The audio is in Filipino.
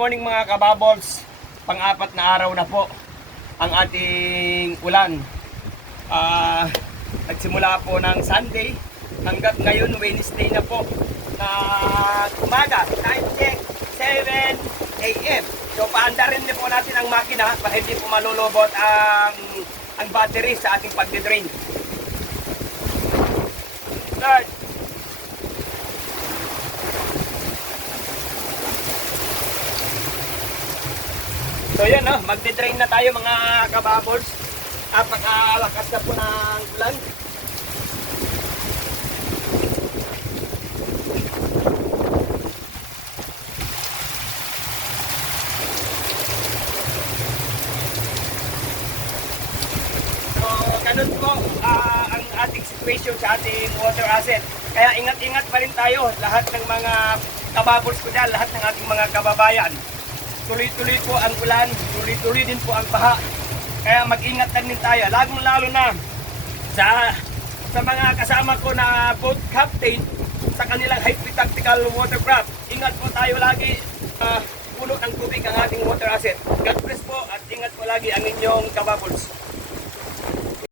morning mga kababols. Pang-apat na araw na po ang ating ulan. Nagsimula po ng Sunday hanggang ngayon Wednesday na po na umaga, time check 7 AM. So paandarin din po natin ang makina para hindi po malulobot ang battery sa ating pagdidrain. Start. So yan, no? Magdidrain na tayo mga kababols. Napakalakas na po ng ulan. So ganun po ang ating situation sa ating water asset. Kaya ingat-ingat pa rin tayo, lahat ng mga kababols ko dyan, lahat ng ating mga kababayan. Tuloy-tuloy po ang ulan, tuloy-tuloy din po ang baha. Kaya mag-ingat din tayo, lalo na sa mga kasama ko na boat captain sa kanilang high-speed tactical watercraft. Ingat po tayo lagi, puno ng tubig ang ating water asset. God bless po at ingat po lagi ang inyong kababols.